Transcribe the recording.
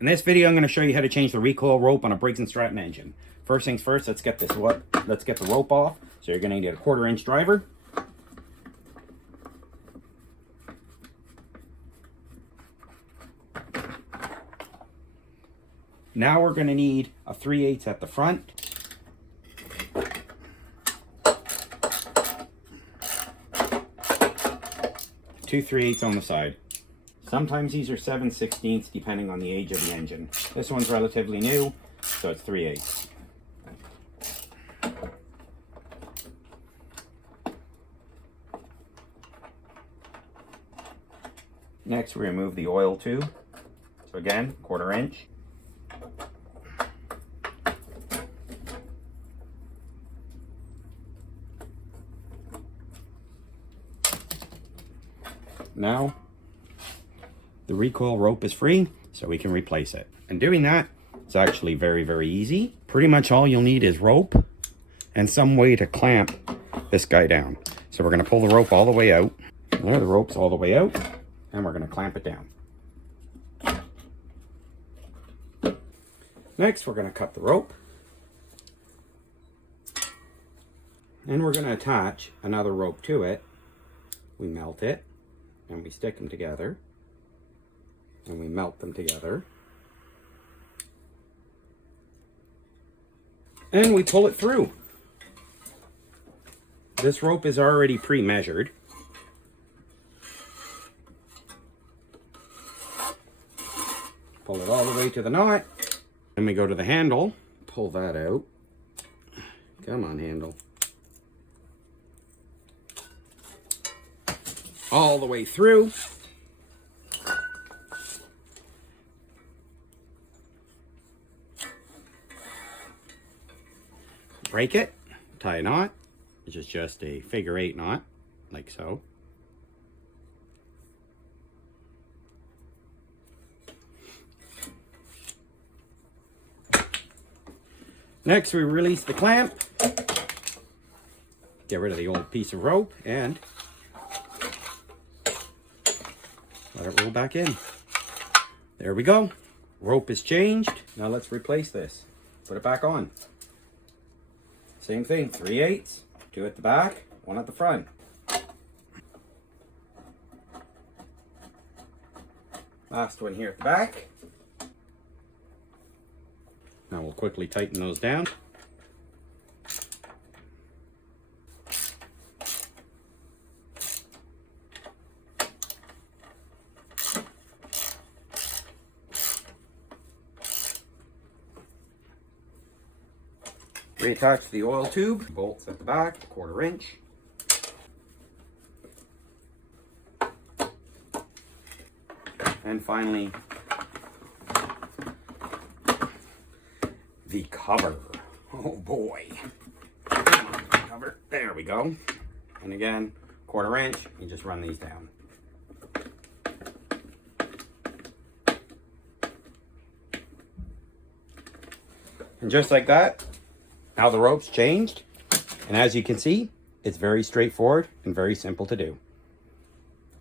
In this video, I'm going to show you how to change the recoil rope on a Briggs and Stratton engine. First things first, let's get the rope off. So you're going to need a 1/4 inch driver. Now we're going to need a 3/8 at the front. Two 3/8 on the side. Sometimes these are 7/16 depending on the age of the engine. This one's relatively new, so it's 3/8. Next, we remove the oil tube. So again, 1/4 inch. Now, the recoil rope is free, so we can replace it. And doing that, it's actually very, very easy. Pretty much all you'll need is rope and some way to clamp this guy down. So we're going to pull the rope all the way out. There, the rope's all the way out, and we're going to clamp it down. Next, we're going to cut the rope. And we're going to attach another rope to it. We melt it, and we stick them together. And we melt them together. And we pull it through. This rope is already pre-measured. Pull it all the way to the knot. Then we go to the handle. Pull that out. Come on, handle. All the way through. Break it, tie a knot, which is just a figure-8 knot, like so. Next, we release the clamp, get rid of the old piece of rope, and let it roll back in. There we go. Rope is changed. Now let's replace this. Put it back on. Same thing, 3/8, 2 at the back, 1 at the front. Last one here at the back. Now we'll quickly tighten those down. Reattach the oil tube, bolts at the back, 1/4 inch. And finally, the cover. Oh boy. Come on, cover. There we go. And again, 1/4 inch, you just run these down. And just like that, now the rope's changed, and as you can see, it's very straightforward and very simple to do.